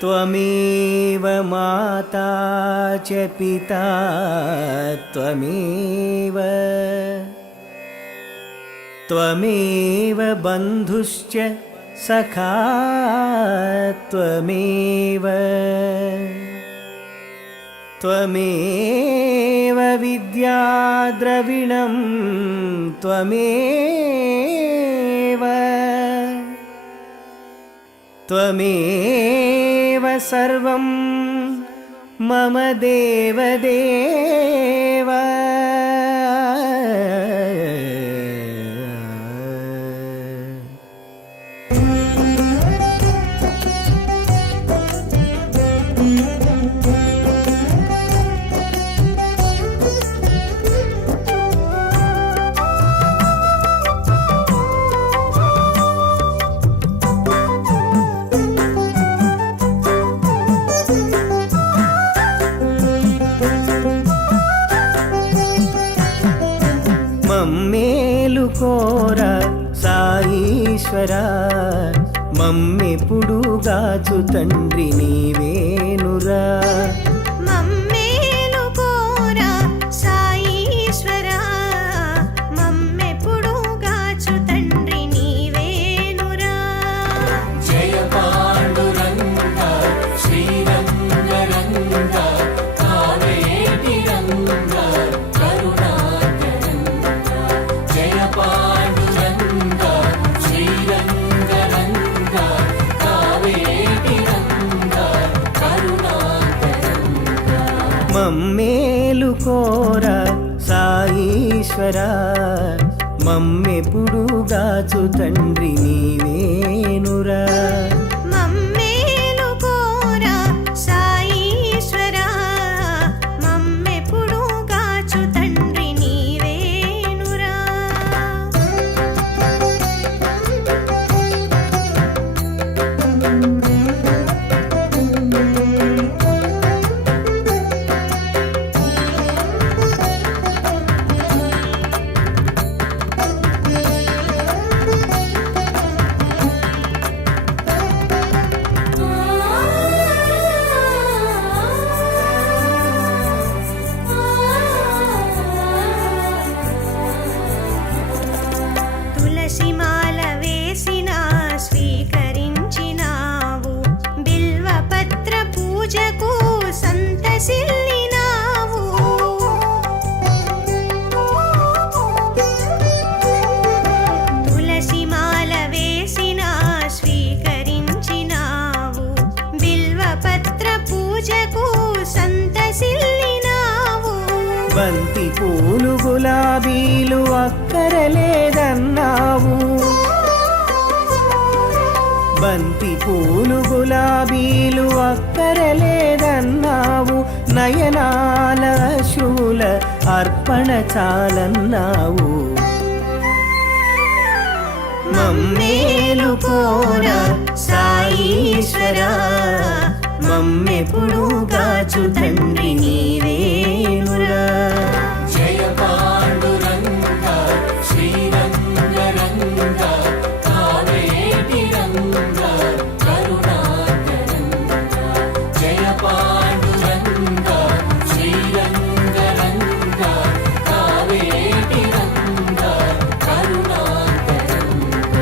त्वमेव माता च पिता त्वमेव बन्धुश्च सखा त्वमेव विद्या द्रविणं त्वमेव सर्वं मम देवदेव। మమ్మేలుకోరా సాయీశ్వరా, మమ్మెప్పుడు గాచు తండ్రి నీవేనురా. మమ్మేలుకోరా సాయీశ్వరా, మమ్మెప్పుడు గాచు తండ్రి నీవేనురా. జయ పాండురంగ శ్రీరంగరంగ కావేటి రంగ కరుణాకరంగ. జయ పాండురంగ శ్రీరంగరంగ కావేటి రంగ కరుణాకరంగ. మమ్మేలుకోరా సాయీశ్వరా, మమ్మెప్పుడు గాచు తండ్రి నీవేనురా. మమ్మేలుకోరా సాయీశ్వరా, మమ్మెప్పుడు గాచు తండ్రి నీవేనురా. తులసిమాల వేసిన స్వీకరించినావు, బిల్వపత్ర పూజకు సంతసిల్లినావు. తులసిమాల వేసిన స్వీకరించినావు, బిల్వపత్ర పూజకు సంతసిల్లినావు. బంతి పూలు గులాబీలు అక్కరలేదన్నావు, బంతి పూలు గులాబీలు అక్కరలేదన్నావు. నయనాల శూల అర్పణ చాలన్నావు. మమ్మేలుకోరా సాయీశ్వరా, మమ్మెప్పుడు గాచు తండ్రి నీవేనురా. జయ పాండురంగ శ్రీరంగరంగ కావేటి రంగ కరుణాకరంగ. జయ పాండురంగ శ్రీరంగరంగ కావేటి రంగ కరుణాకరంగ.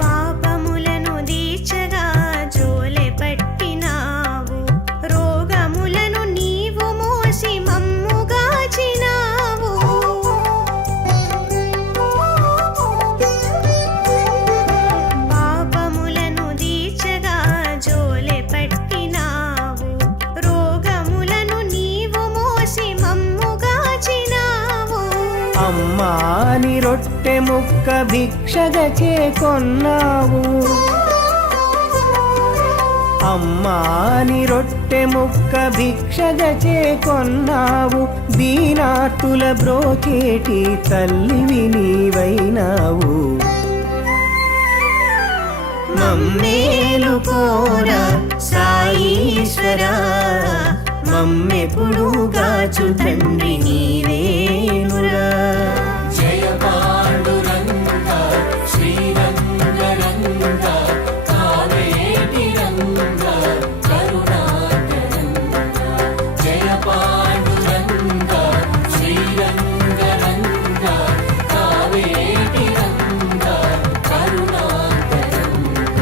పాపములను దీచగా జోలె పట్టినావు, రోగములను నీవు మోసి మమ్ముగాచినావు. పాపములను దీచగా జోలె పట్టినావు, రోగములను నీవు మోసి మమ్ముగాచినావు. అమ్మాని రొట్టె ముక్క భిక్షగ చేకొన్నావు, అమ్మాని రొట్టె ముక్క భిక్షగా చేకొన్నావు, దీనార్తుల బ్రోచేటి తల్లివి నీవైనావు. మమ్మేలు కోరా సాయీశ్వరా, మమ్మెప్పుడు గాచు తండ్రి నీవేనురా. జయ పాండురంగ శ్రీరంగ రంగ కావేటి రంగ కరుణాకరంగ. జయ పాండురంగ శ్రీరంగ రంగ కావేటి రంగ కరుణాకరంగ.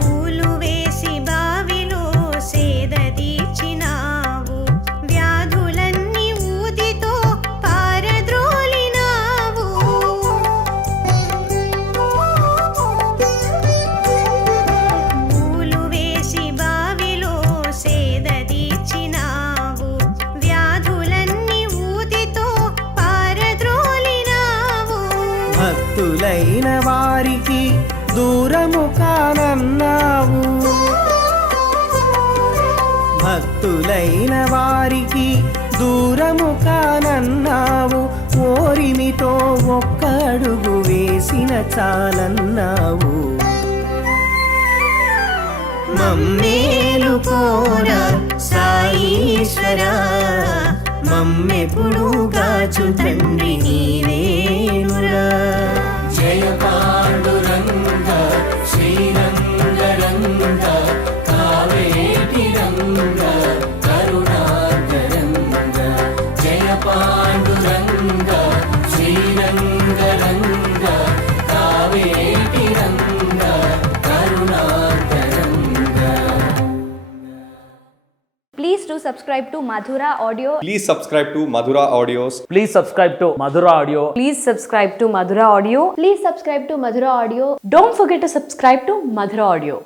పూలు వేసి బావిలో సేద తీర్చినావు, వ్యాధులన్నీ ఊదితో పారద్రోలినావు. పూలు వేసి బావిలో సేద తీర్చినావు, వ్యాధులన్నీ ఊదితో పారద్రోలినావు. భక్తులైన వారికి దూరము కానన్నావు, భక్తులైన వారికి దూరము కానన్నావు. ఓరిమితో ఒక్క అడుగు వేసిన చాలన్నావు. మమ్మేలు కోరా సాయీశ్వరా, మమ్మెప్పుడు గాచు తండ్రి నీవేనురా. జయ పాండురంగ శ్రీరంగ రంగ కావేటి రంగ కరుణాకరంగ. జయ పాండురంగ శ్రీరంగ రంగ కావేటి రంగ కరుణాకరంగ. Please do subscribe to Madhura Audio. Please subscribe to Madhura Audios. Please subscribe to Madhura Audio. Please subscribe to Madhura Audio. Please subscribe to Madhura Audio. Don't forget to subscribe to Madhura Audio.